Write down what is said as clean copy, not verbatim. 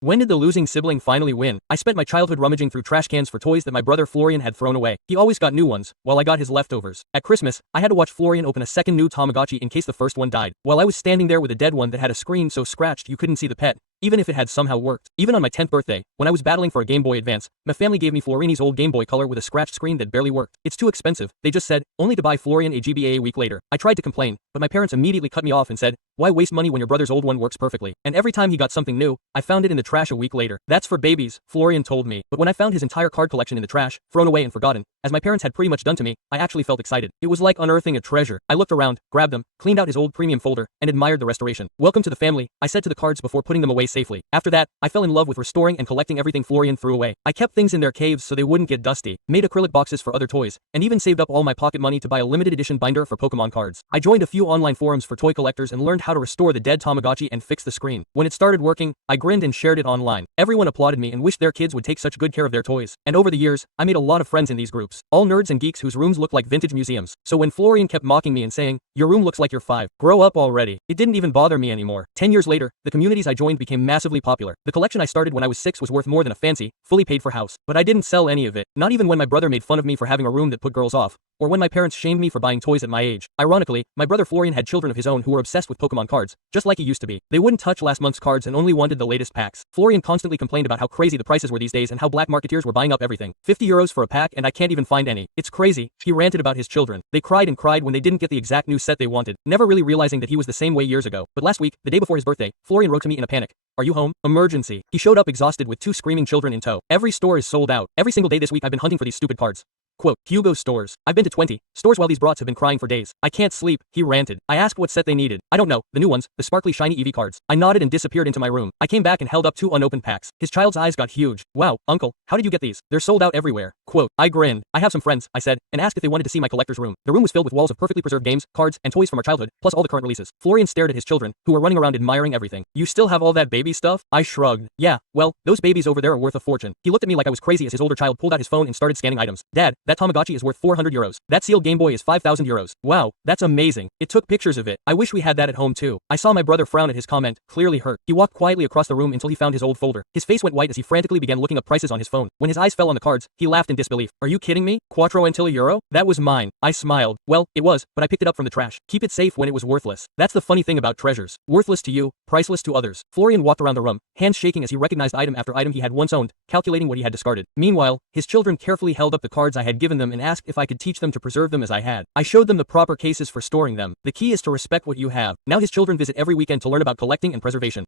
When did the losing sibling finally win? I spent my childhood rummaging through trash cans for toys that my brother Florian had thrown away. He always got new ones, while I got his leftovers. At Christmas, I had to watch Florian open a second new Tamagotchi in case the first one died, while I was standing there with a dead one that had a screen so scratched you couldn't see the pet, even if it had somehow worked. Even on my 10th birthday, when I was battling for a Game Boy Advance, my family gave me Floriani's old Game Boy Color with a scratched screen that barely worked. It's too expensive, they just said, only to buy Florian a GBA a week later. I tried to complain, but my parents immediately cut me off and said, why waste money when your brother's old one works perfectly? And every time he got something new, I found it in the trash a week later. That's for babies, Florian told me. But when I found his entire card collection in the trash, thrown away and forgotten, as my parents had pretty much done to me, I actually felt excited. It was like unearthing a treasure. I looked around, grabbed them, cleaned out his old premium folder, and admired the restoration. Welcome to the family, I said to the cards before putting them away safely. After that, I fell in love with restoring and collecting everything Florian threw away. I kept things in their caves so they wouldn't get dusty, made acrylic boxes for other toys, and even saved up all my pocket money to buy a limited edition binder for Pokemon cards. I joined a few online forums for toy collectors and learned how to restore the dead Tamagotchi and fix the screen. When it started working, I grinned and shared it online. Everyone applauded me and wished their kids would take such good care of their toys. And over the years, I made a lot of friends in these groups, all nerds and geeks whose rooms looked like vintage museums. So when Florian kept mocking me and saying, your room looks like you're 5, grow up already, it didn't even bother me anymore. 10 years later, the communities I joined became massively popular. The collection I started when I was 6 was worth more than a fancy, fully paid for house. But I didn't sell any of it, not even when my brother made fun of me for having a room that put girls off, or when my parents shamed me for buying toys at my age. Ironically, my brother Florian had children of his own who were obsessed with Pokemon cards, just like he used to be. They wouldn't touch last month's cards and only wanted the latest packs. Florian constantly complained about how crazy the prices were these days and how black marketeers were buying up everything. 50 euros for a pack and I can't even find any. It's crazy. He ranted about his children. They cried and cried when they didn't get the exact new set they wanted, never really realizing that he was the same way years ago. But last week, the day before his birthday, Florian wrote to me in a panic. Are you home? Emergency. He showed up exhausted with 2 screaming children in tow. Every store is sold out. Every single day this week I've been hunting for these stupid cards. Quote, Hugo stores. I've been to 20 stores while these brats have been crying for days. I can't sleep, he ranted. I asked what set they needed. I don't know, the new ones, the sparkly shiny EV cards. I nodded and disappeared into my room. I came back and held up 2 unopened packs. His child's eyes got huge. Wow, uncle, how did you get these? They're sold out everywhere. Quote, I grinned. I have some friends, I said, and asked if they wanted to see my collector's room. The room was filled with walls of perfectly preserved games, cards, and toys from our childhood, plus all the current releases. Florian stared at his children, who were running around admiring everything. You still have all that baby stuff? I shrugged. Yeah, well, those babies over there are worth a fortune. He looked at me like I was crazy as his older child pulled out his phone and started scanning items. Dad, that Tamagotchi is worth 400 euros. That sealed Game Boy is 5,000 euros. Wow, that's amazing. It took pictures of it. I wish we had that at home too. I saw my brother frown at his comment, clearly hurt. He walked quietly across the room until he found his old folder. His face went white as he frantically began looking up prices on his phone. When his eyes fell on the cards, he laughed in disbelief. Are you kidding me? Quattro until a euro? That was mine. I smiled. Well, it was, but I picked it up from the trash. Keep it safe when it was worthless. That's the funny thing about treasures. Worthless to you, priceless to others. Florian walked around the room, hands shaking as he recognized item after item he had once owned, calculating what he had discarded. Meanwhile, his children carefully held up the cards I had given them and asked if I could teach them to preserve them as I had. I showed them the proper cases for storing them. The key is to respect what you have. Now his children visit every weekend to learn about collecting and preservation.